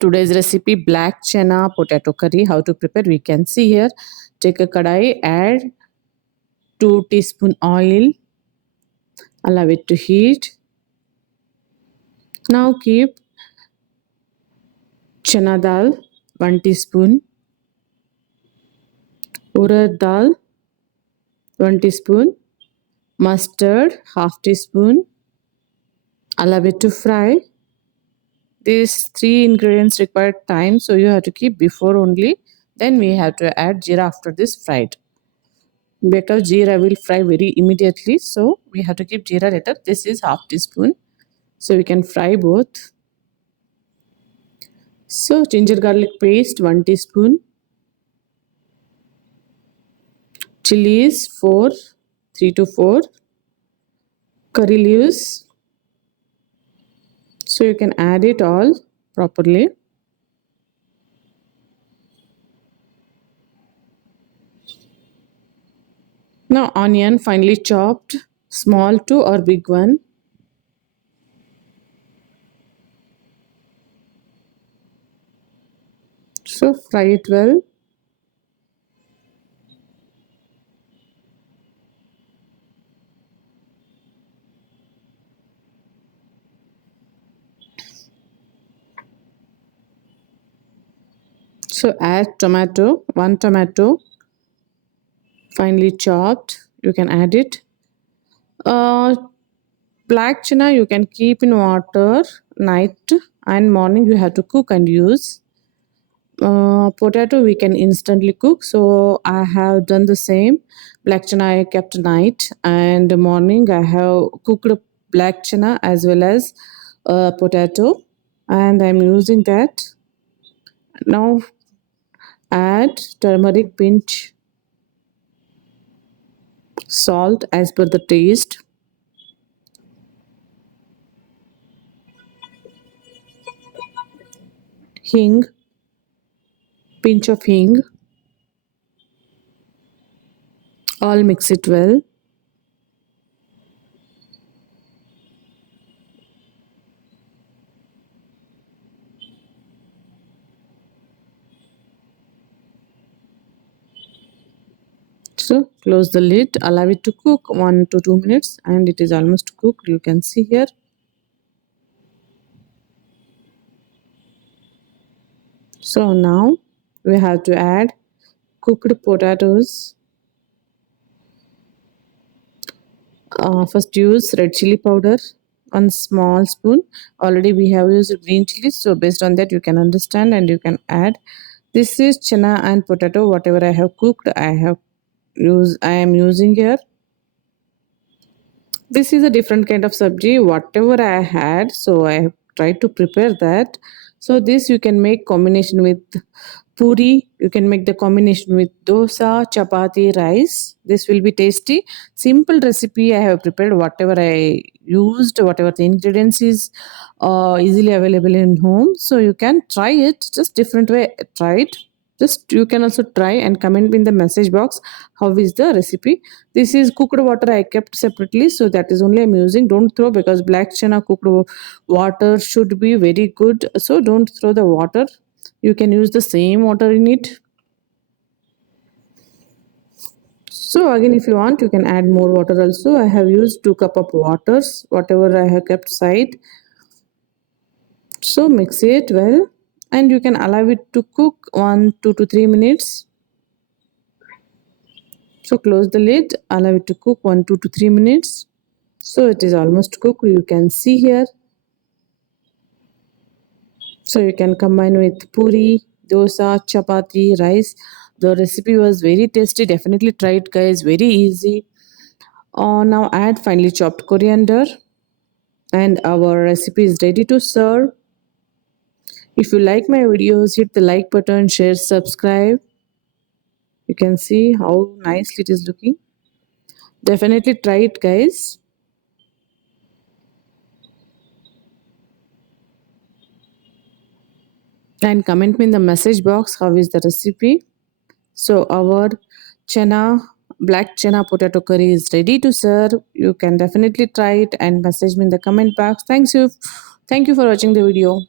Today's recipe, black chana potato curry. How to prepare we can see here. Take a kadai, add 2 teaspoon oil, allow it to heat. Now keep chana dal 1 teaspoon, urad dal 1 teaspoon, mustard half teaspoon, allow it to fry. These 3 ingredients require time, so you have to keep before only. Then we have to add jeera after this fried. Because jeera will fry very immediately, so we have to keep jeera later. This is half teaspoon, so we can fry both. So ginger garlic paste 1 teaspoon, chilies 3 to 4, curry leaves. So you can add it all properly. Now onion finely chopped, small 2 or big one. So fry it well. So add tomato, 1 tomato finely chopped. You can add it. Black chana you can keep in water night and morning you have to cook and use. Potato we can instantly cook, so I have done the same. Black chana I kept night, and morning I have cooked black chana as well as potato, and I'm using that. Now add turmeric pinch, salt as per the taste, hing, pinch of hing. All mix it well. So close the lid, allow it to cook 1 to 2 minutes, and it is almost cooked. You can see here. So now we have to add cooked potatoes. First use red chili powder, 1 small spoon. Already we have used green chili, so based on that you can understand and you can add. This is chana and potato, whatever I have cooked, I am using here. This is a different kind of sabji, whatever I had, so I have tried to prepare that. So this you can make combination with puri, you can make the combination with dosa, chapati, rice. This will be tasty. Simple recipe I have prepared, whatever I used, whatever the ingredients is easily available in home. So you can try it, just different way, try it. Just you can also try and comment in the message box how is the recipe. This is cooked water I kept separately, so that is only I'm using. Don't throw, because black chana cooked water should be very good, so don't throw the water. You can use the same water in it. So again, if you want, you can add more water also. I have used 2 cup of waters, whatever I have kept side. So mix it well, and you can allow it to cook 2 to 3 minutes. So close the lid, allow it to cook 2 to 3 minutes. So it is almost cooked, you can see here. So you can combine with puri, dosa, chapati, rice. The recipe was very tasty. Definitely try it, guys. Very easy. Now add finely chopped coriander, and our recipe is ready to serve. If you like my videos, hit the like button, share, subscribe. You can see how nicely it is looking. Definitely try it, guys. And comment me in the message box how is the recipe. So our black chana potato curry is ready to serve. You can definitely try it and message me in the comment box. Thank you for watching the video.